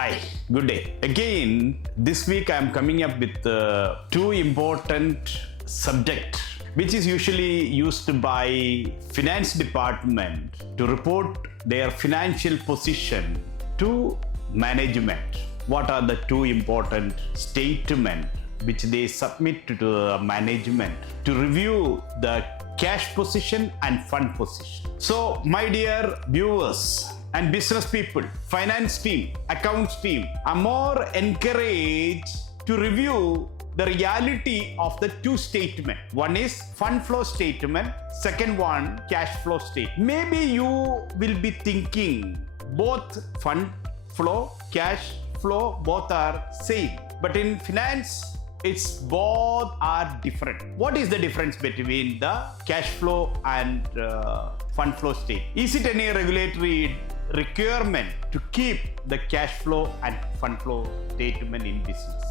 Hi, good day. Again, this week I am coming up with two important subjects which is usually used by finance department to report their financial position to management. What are the two important statements which they submit to the management to review the cash position and fund position? So, my dear viewers and business people, finance team, accounts team, are more encouraged to review the reality of the two statements. One is fund flow statement, second one cash flow statement. Maybe you will be thinking both fund flow, cash flow, both are same. But in finance, it's both are different. What is the difference between the cash flow and fund flow state? Is it any regulatory requirement to keep the cash flow and fund flow statement in business?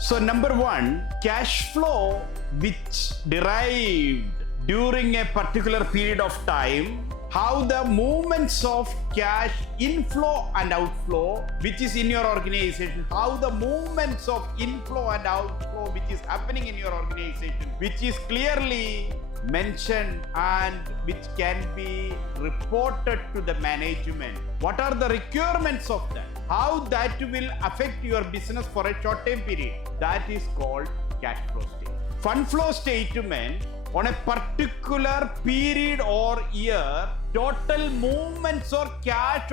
So number one, cash flow which derived during a particular period of time, how the movements of cash inflow and outflow which is in your organization, how the movements of inflow and outflow which is happening in your organization, which is clearly mentioned and which can be reported to the management. What are the requirements of that? How that will affect your business for a short-term period? That is called cash flow statement. Fund flow statement, on a particular period or year, total movements or cash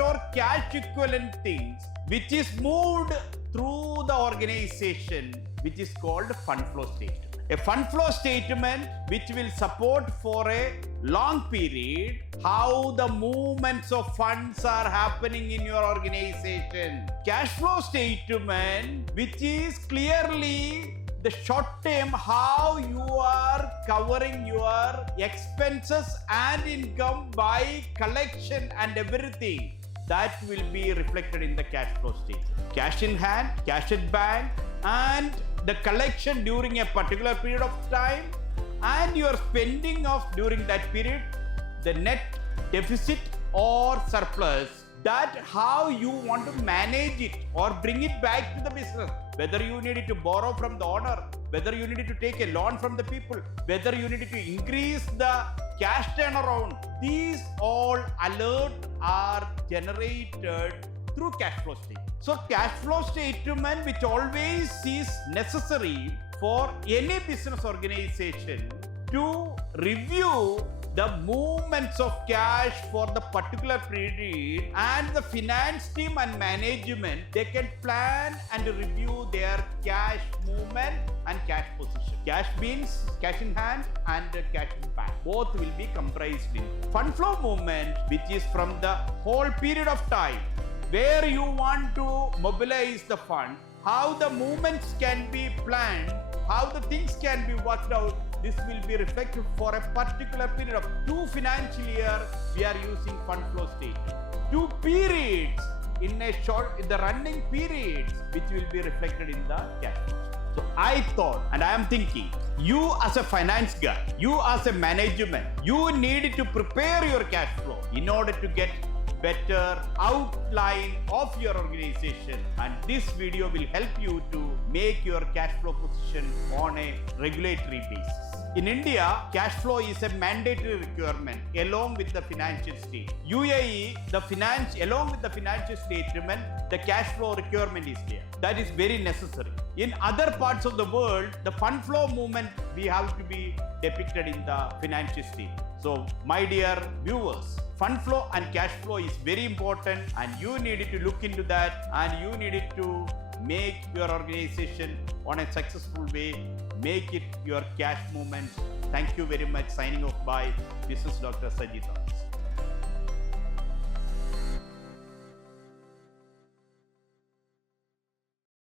equivalent things which is moved through the organization, which is called fund flow statement. A fund flow statement which will support for a long period how the movements of funds are happening in your organization. Cash flow statement which is clearly the short term, how you are covering your expenses and income by collection and everything. That will be reflected in the cash flow statement. Cash in hand, cash at bank, and the collection during a particular period of time, and your spending of during that period, the net deficit or surplus, that how you want to manage it or bring it back to the business. Whether you needed to borrow from the owner, whether you needed to take a loan from the people, whether you needed to increase the cash turnaround, these all alerts are generated through cash flow statement. So cash flow statement which always is necessary for any business organization to review the movements of cash for the particular period, and the finance team and management, they can plan and review their cash movement and cash position. Cash means cash in hand and cash in bank. Both will be comprised in fund flow movement, which is from the whole period of time where you want to mobilize the fund, how the movements can be planned, how the things can be worked out. This will be reflected for a particular period of 2 financial year. We are using fund flow statement. 2 periods in the running periods, which will be reflected in the cash flow. So I thought, and I am thinking, you as a finance guy, you as a management, you need to prepare your cash flow in order to get better outline of your organization, and this video will help you to make your cash flow position on a regulatory basis. In India, cash flow is a mandatory requirement along with the financial statement. UAE, along with the financial statement, the cash flow requirement is there. That is very necessary. In other parts of the world, the fund flow movement we have to be depicted in the financial statement. So, my dear viewers, fund flow and cash flow is very important, and you needed to look into that, and you needed to make your organization on a successful way, make it your cash movement. Thank you very much. Signing off by Business Dr. Saji.